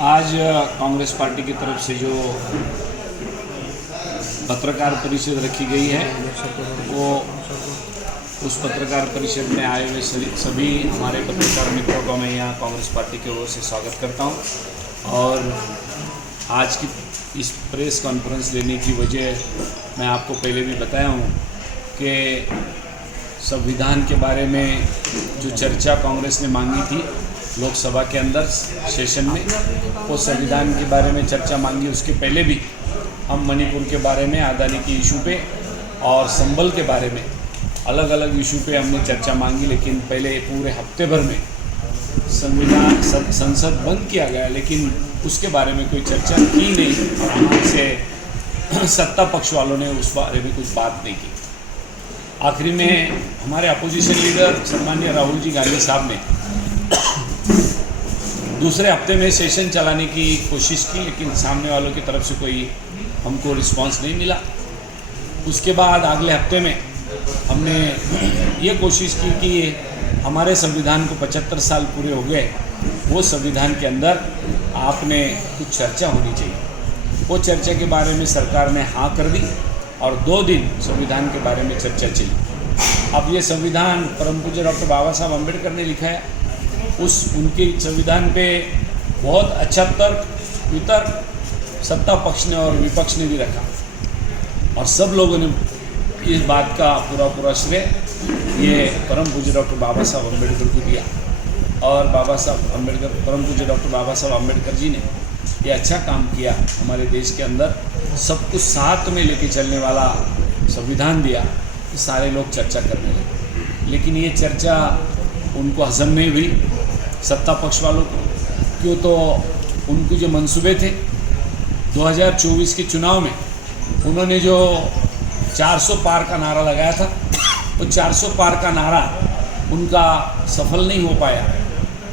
आज कांग्रेस पार्टी की तरफ से जो पत्रकार परिषद रखी गई है वो उस पत्रकार परिषद में आए हुए सभी हमारे पत्रकार मित्रों को मैं यहाँ कांग्रेस पार्टी की ओर से स्वागत करता हूँ। और आज की इस प्रेस कॉन्फ्रेंस लेने की वजह मैं आपको पहले भी बताया हूँ कि संविधान के बारे में जो चर्चा कांग्रेस ने मांगी थी लोकसभा के अंदर सेशन में, वो संविधान के बारे में चर्चा मांगी। उसके पहले भी हम मणिपुर के बारे में, अदानी के इशू पे और संबल के बारे में अलग अलग इशू पे हमने चर्चा मांगी, लेकिन पहले पूरे हफ्ते भर में संसद बंद किया गया, लेकिन उसके बारे में कोई चर्चा की नहीं और हमारे से सत्ता पक्ष वालों ने उस बारे में कुछ बात नहीं की। आखिरी में हमारे अपोजिशन लीडर सम्माननीय राहुल जी गांधी साहब ने दूसरे हफ्ते में सेशन चलाने की कोशिश की, लेकिन सामने वालों की तरफ से कोई हमको रिस्पांस नहीं मिला। उसके बाद अगले हफ्ते में हमने ये कोशिश की कि हमारे संविधान को 75 साल पूरे हो गए, वो संविधान के अंदर आपने कुछ चर्चा होनी चाहिए। वो चर्चा के बारे में सरकार ने हाँ कर दी और 2 दिन संविधान के बारे में चर्चा चली। अब ये संविधान परम पूज्य डॉक्टर बाबा साहब अम्बेडकर ने लिखा है, उनके संविधान पे बहुत अच्छा तर्क वितर्क सत्ता पक्ष ने और विपक्ष ने भी रखा और सब लोगों ने इस बात का पूरा श्रेय ये परम पूज्य डॉक्टर बाबा साहब अम्बेडकर को दिया। और परम पूज्य डॉक्टर बाबा साहब अम्बेडकर जी ने ये अच्छा काम किया, हमारे देश के अंदर सब कुछ साथ में लेके चलने वाला संविधान दिया कि सारे लोग चर्चा करने लगे। लेकिन ये चर्चा उनको हजम नहीं हुई, सत्ता पक्ष वालों को। क्यों? तो उनको जो मंसूबे थे 2024 के चुनाव में उन्होंने जो 400 पार का नारा लगाया था, वो 400 पार का नारा उनका सफल नहीं हो पाया।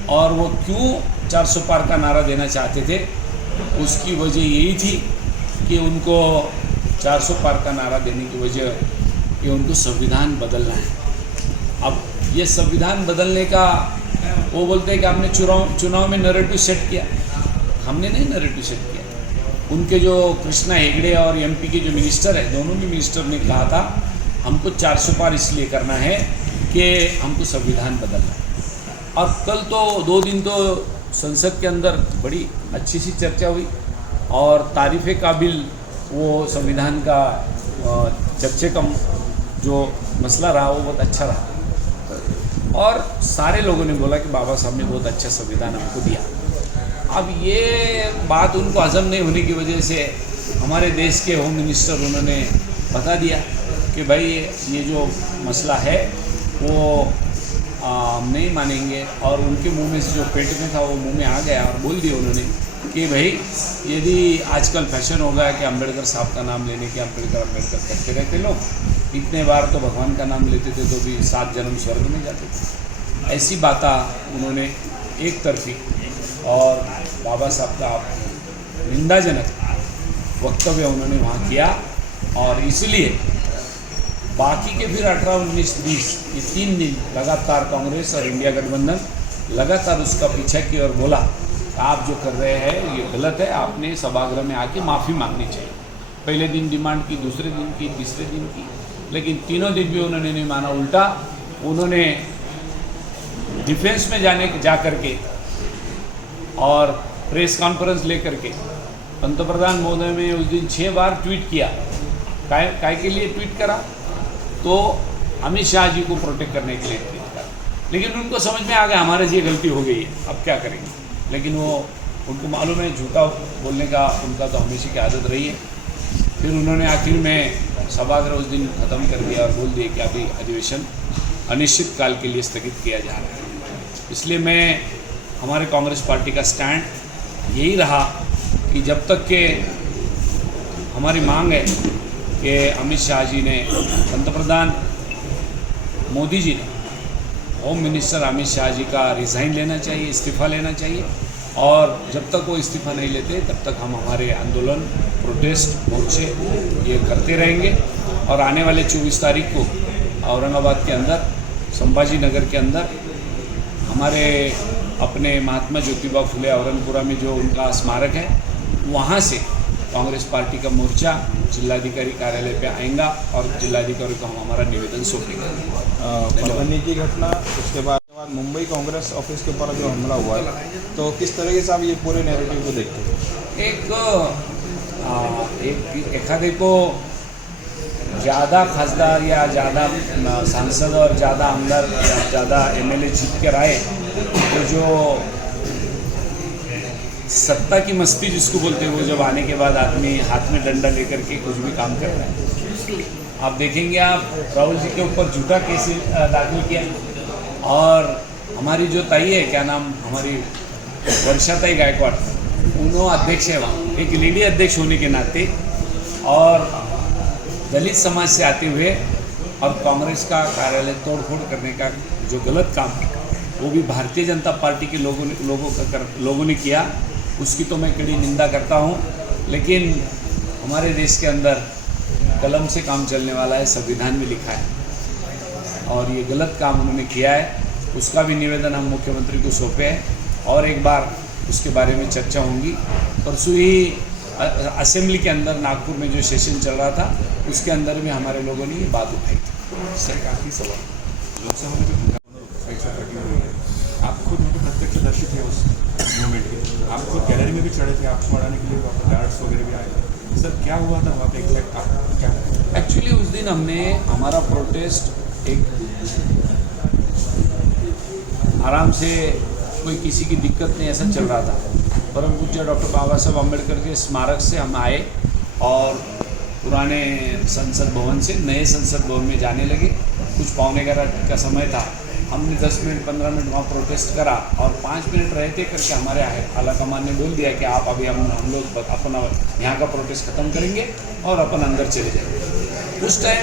और वो क्यों 400 पार का नारा देना चाहते थे, उसकी वजह यही थी कि उनको 400 पार का नारा देने की वजह कि उनको संविधान बदलना है। अब ये संविधान बदलने का वो बोलते हैं कि आपने चुनाव में नैरेटिव सेट किया। हमने नहीं नैरेटिव सेट किया। उनके जो कृष्णा हेगड़े और एमपी के जो मिनिस्टर है, दोनों भी मिनिस्टर ने कहा था हमको 400 पार इसलिए करना है कि हमको संविधान बदलना है। और कल तो 2 दिन तो संसद के अंदर बड़ी अच्छी सी चर्चा हुई और तारीफ़ काबिल वो संविधान का चर्चे का जो मसला रहा वो बहुत अच्छा रहा और सारे लोगों ने बोला कि बाबा साहब ने बहुत अच्छा संविधान हमको दिया। अब ये बात उनको हजम नहीं होने की वजह से हमारे देश के होम मिनिस्टर उन्होंने बता दिया कि भाई ये जो मसला है वो हम नहीं मानेंगे। और उनके मुंह में से जो पेट में था वो मुंह में आ गया और बोल दिया उन्होंने कि भाई यदि आजकल फैशन हो गया कि अम्बेडकर साहब का नाम लेने के अम्बेडकर करते रहते लोग, इतने बार तो भगवान का नाम लेते थे तो भी 7 जन्म स्वर्ग में जाते थे। ऐसी बातें उन्होंने एक तरफी और बाबा साहब का निंदाजनक वक्तव्य उन्होंने वहाँ किया। और इसलिए बाकी के फिर 18, 19, 20 ये 3 दिन लगातार कांग्रेस और इंडिया गठबंधन लगातार उसका पीछा किया और बोला आप जो कर रहे हैं ये गलत है, आपने सभागृह में आके माफ़ी मांगनी चाहिए। पहले दिन डिमांड की, दूसरे दिन की, तीसरे दिन की, लेकिन तीनों दिन भी उन्होंने नहीं माना। उल्टा उन्होंने डिफेंस में जा करके और प्रेस कॉन्फ्रेंस लेकर के पंतप्रधान महोदय में उस दिन 6 बार ट्वीट किया। काय के लिए ट्वीट करा? तो अमित शाह जी को प्रोटेक्ट करने के लिए ट्वीट करा। लेकिन उनको समझ में आ गया हमारे से गलती हो गई है, अब क्या करेंगे। लेकिन वो उनको मालूम है झूठा बोलने का उनका तो हमेशा की आदत रही है। फिर उन्होंने आखिर में सभागृह उस दिन ख़त्म कर दिया और बोल दिया कि अभी अधिवेशन अनिश्चित काल के लिए स्थगित किया जा रहा है। इसलिए मैं हमारे कांग्रेस पार्टी का स्टैंड यही रहा कि जब तक के हमारी मांग है कि अमित शाह जी ने, पंतप्रधान मोदी जी ने होम मिनिस्टर अमित शाह जी का रिज़ाइन लेना चाहिए, इस्तीफ़ा लेना चाहिए। और जब तक वो इस्तीफ़ा नहीं लेते तब तक हम हमारे आंदोलन, प्रोटेस्ट, मोर्चे ये करते रहेंगे। और आने वाले 24 तारीख को औरंगाबाद के अंदर, संभाजी नगर के अंदर हमारे अपने महात्मा ज्योतिबा फुले औरंगपुरा में जो उनका स्मारक है वहाँ से कांग्रेस पार्टी का मोर्चा जिलाधिकारी कार्यालय पे आएगा और जिलाधिकारी को हम हमारा निवेदन सौंपेंगे। परभनी की घटना उसके बाद मुंबई कांग्रेस ऑफिस के ऊपर जो हमला हुआ है, तो किस तरीके से आप ये पूरे नैरेटिव को देखते हैं? एक एखादे को ज़्यादा खासदार या ज़्यादा सांसद और ज़्यादा आमदार या ज़्यादा एमएलए जीत कर आए तो जो सत्ता की मस्ती जिसको बोलते हैं वो जब आने के बाद आदमी हाथ में डंडा लेकर के कुछ भी काम कर रहा है। आप देखेंगे आप राहुल जी के ऊपर झूठा केस दाखिल किया और हमारी जो ताई है क्या नाम हमारी वर्षाताई गायकवाड़ उन्होंने अध्यक्ष है वहाँ एक लेडी अध्यक्ष होने के नाते और दलित समाज से आते हुए और कांग्रेस का कार्यालय तोड़फोड़ करने का जो गलत काम है वो भी भारतीय जनता पार्टी के लोगों ने किया, उसकी तो मैं कड़ी निंदा करता हूँ। लेकिन हमारे देश के अंदर कलम से काम चलने वाला है, संविधान में लिखा है और ये गलत काम उन्होंने किया है। उसका भी निवेदन हम मुख्यमंत्री को सौंपे हैं और एक बार उसके बारे में चर्चा होंगी। परसों ही असेंबली के अंदर नागपुर में जो सेशन चल रहा था उसके अंदर भी हमारे लोगों ने ये बात उठाई थी। सर काफ़ी सवाल लोकसभा में भी परीक्षा कटी हुई है, आप खुद मतलब प्रत्यक्षदर्शी थे उस मूवमेंट के, आप खुद गैलरी में भी चढ़े थे, आपको बढ़ाने के लिए वहाँ पर गार्ड्स वगैरह भी आए थे। सर क्या हुआ था वहाँ पे एग्जैक्ट आप क्या? एक्चुअली उस दिन हमने हमारा प्रोटेस्ट एक आराम से कोई किसी की दिक्कत नहीं ऐसा चल रहा था। परम पूज्य डॉक्टर बाबा साहब अम्बेडकर के स्मारक से हम आए और पुराने संसद भवन से नए संसद भवन में जाने लगे। कुछ 11:15 का समय था, हमने 10 मिनट 15 मिनट वहाँ प्रोटेस्ट करा और 5 मिनट रहते करके हमारे आला कमान ने बोल दिया कि आप अभी हम लोग अपना यहाँ का प्रोटेस्ट ख़त्म करेंगे और अपन अंदर चले जाएंगे। उस टाइम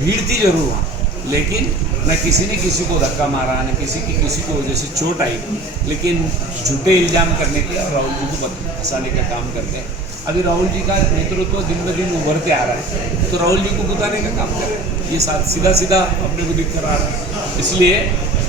भीड़ थी जरूर वहाँ, लेकिन न किसी ने किसी को धक्का मारा, न किसी को वजह से चोट आई, लेकिन झूठे इल्ज़ाम करने के और राहुल जी को फंसाने का काम करते हैं। अभी राहुल जी का नेतृत्व दिन ब दिन उभरते आ रहा है तो राहुल जी को बुताने का काम कर रहे हैं, ये सीधा सीधा अपने को दिख कर आ रहा है। इसलिए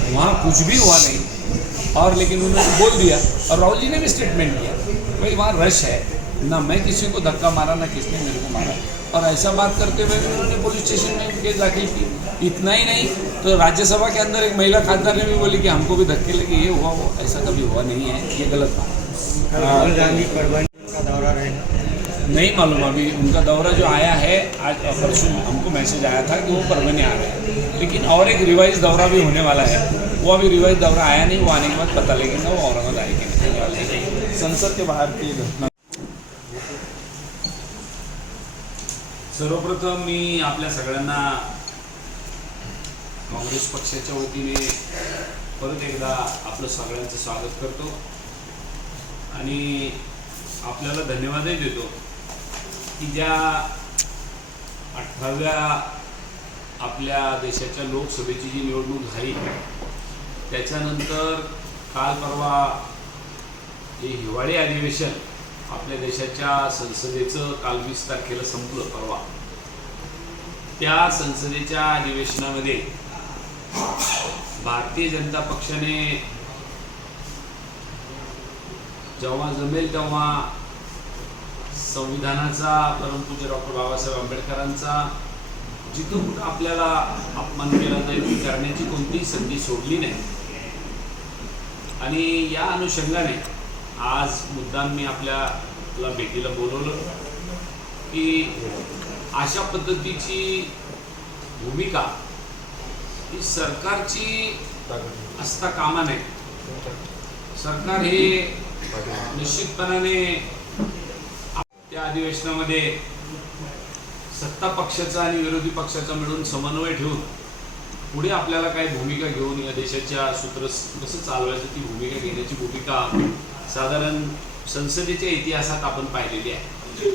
वहाँ कुछ भी हुआ नहीं और लेकिन उन्होंने बोल दिया और राहुल जी ने भी स्टेटमेंट किया भाई वहाँ रश है, ना मैं किसी को धक्का मारा ना किसने मेरे को मारा। और ऐसा बात करते हुए उन्होंने पुलिस स्टेशन में केस दाखिल की। इतना ही नहीं तो राज्यसभा के अंदर एक महिला खासदार ने भी बोली कि हमको भी धक्के लगे, ये हुआ वो, ऐसा कभी हुआ नहीं है, ये गलत बात है। राहुल गांधी परभनी का दौरा रहेगा? नहीं मालूम, अभी उनका दौरा जो आया है आज परसों हमको मैसेज आया था कि वो परभनी आ रहे हैं, लेकिन और एक रिवाइज दौरा भी होने वाला है। वो अभी रिवाइज दौरा आया नहीं, वो आने के बाद पता लगेगा वो औरंगाबाद आएंगे। संसद के बाहर की घटना सर्वप्रथम मी आपल्या सगळ्यांना काँग्रेस पक्षाच्या वतीने परत एकदा आपलं सगळ्यांचं स्वागत करतो आणि आपल्याला धन्यवादही देतो की ज्या 18व्या आपल्या देशाच्या लोकसभेची जी निवडणूक झाली त्याच्यानंतर काल परवा हे हिवाळी अधिवेशन आपल्या देशाच्या संसदेचं काल 20 तारखेला संपलं परवा। त्या संसदेच्या अधिवेशनामध्ये भारतीय जनता पक्षाने जेव्हा जमेल तेव्हा संविधानाचा परमपूज्य डॉक्टर बाबासाहेब आंबेडकरांचा जिथून कुठं आपल्याला अपमान केला जाईल ती करण्याची कोणतीही संधी सोडली नाही। आणि या अनुषंगाने आज मुद्दाम मी आपल्याला भेटीला बोलवलं की अशा पद्धतीची भूमिका ही सरकारची असता कामा नये। सरकार हे निश्चितपणाने त्या अधिवेशनामध्ये सत्ता पक्षाचा आणि विरोधी पक्षाचा मिळून समन्वय ठेवून पुढे आपल्याला काय भूमिका घेऊन या देशाच्या सूत्र कसं चालवायचं ती भूमिका घेण्याची भूमिका साधारण संसदेच्या इतिहासात आपण पाहिलेली आहे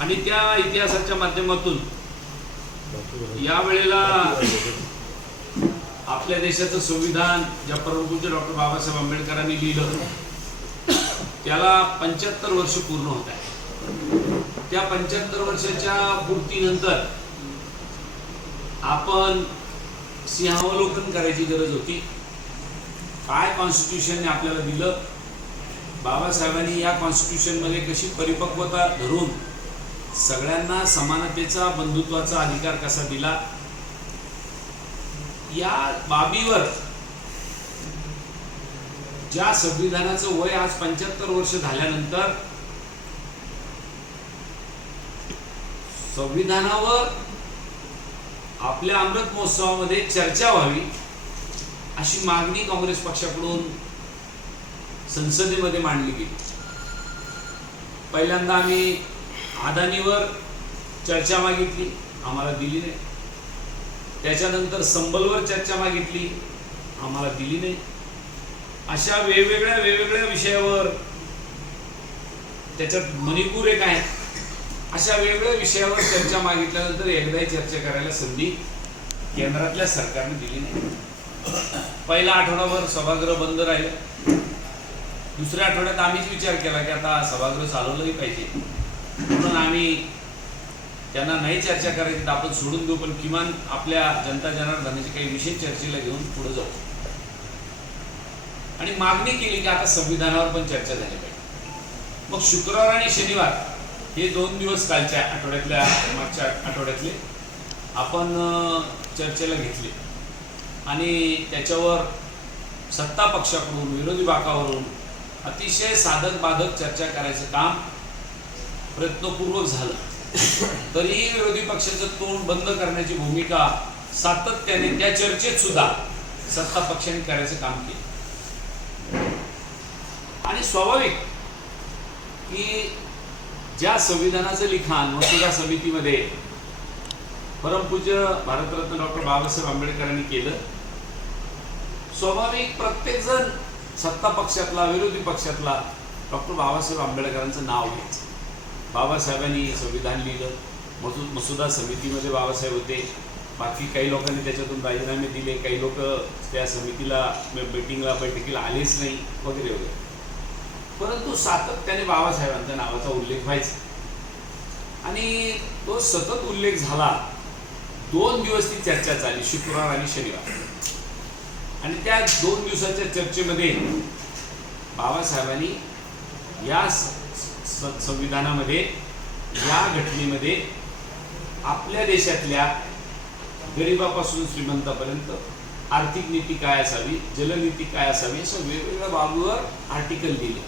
आणि त्या इतिहासाच्या माध्यमातून या वेळेला आपल्या देशाचं संविधान ज्या परमपूज्य डॉक्टर बाबासाहेब आंबेडकरांनी लिहिलं त्याला 75 वर्ष पूर्ण होत आहे। त्या 75 वर्षाच्या पूर्तीनंतर आपण सिंहावलोकन करायची गरज होती काय कॉन्स्टिट्यूशनने आपल्याला दिलं, बाबासाहेबांनी या कॉन्स्टिट्यूशनमध्ये कशी परिपक्वता धरून सगळ्यांना समानतेचा बंधुत्वाचा अधिकार कसा दिला, या बाबीवर ज्या संविधानाचं वय आज 75 वर्ष झाल्यानंतर संविधानावर आपल्या अमृत महोत्सवामध्ये चर्चा व्हावी अशी मागणी काँग्रेस पक्षाकडून संसदेमध्ये मांडली गेली. पहिल्यांदा आम्ही अदानीवर चर्चा मागितली, आम्हाला दिली नाही. त्याच्यानंतर संबलवर चर्चा मागितली, आम्हाला दिली नाही. अशा वेगवेगळ्या विषयावर, त्याच्यात मणिपूर एक आहे, अशा वेगवेगळ्या विषयावर चर्चा मागितल्यानंतर एकदाही चर्चा करायला संधी केंद्रातल्या सरकारने दिली नाही. पहिला आठवडाभर सभागृह बंद राहिलं. दुसऱ्या आठवड्यात आम्हीच विचार केला की आता सभागृह चालवलंही पाहिजे, म्हणून आम्ही त्यांना नाही चर्चा करायची तर आपण सोडून देऊ, पण किमान आपल्या जनता जनार्दनाचे काही विषय चर्चेला घेऊन पुढे जाऊ. आणि मागणी केली की आता संविधानावर पण चर्चा झाली पाहिजे. मग शुक्रवार आणि शनिवार हे 2 दिवस कालच्या आठवड्यातल्या, मागच्या आठवड्यातले आपण चर्चेला घेतले आणि त्याच्यावर सत्ता पक्षाकडून, विरोधी बाकावरून अतिशय साधक बाधक चर्चा करायचं काम प्रयत्नपूर्वक झालं. तरीही विरोधी पक्षाचं तोंड बंद करण्याची भूमिका सातत्याने त्या चर्चेत सुद्धा सत्ता पक्षाने करायचं काम केलं. आणि स्वाभाविक की ज्या संविधानाचं लिखाण मसुदा समितीमध्ये परमपूज्य भारतरत्न डॉक्टर बाबासाहेब आंबेडकरांनी केलं, स्वाभाविक प्रत्येक जण सत्ता पक्षातला, विरोधी पक्षातला डॉक्टर बाबासाहेब आंबेडकरांचं नाव घ्यायचं. बाबासाहेबांनी संविधान लिहिलं, मसुदा समितीमध्ये बाबासाहेब होते, बाकी काही लोकांनी त्याच्यातून राजीनामे दिले, काही लोक त्या समितीला बैठकीला आलेच नाही वगैरे वगैरे, परंतु सातत्याने बाबासाहेबांच्या नावाचा उल्लेख व्हायचा आणि तो सतत उल्लेख झाला. 2 दिवस ती चर्चा झाली, शुक्रवार आणि शनिवार. आणि त्या 2 दिवसाच्या चर्चेमध्ये बाबासाहेबांनी या संविधानामध्ये, या घटनेमध्ये आपल्या देशातल्या गरिबापासून श्रीमंतापर्यंत आर्थिक नीती काय असावी, जलनीती काय असावी, अशा वेगवेगळ्या बाबीवर आर्टिकल दिले.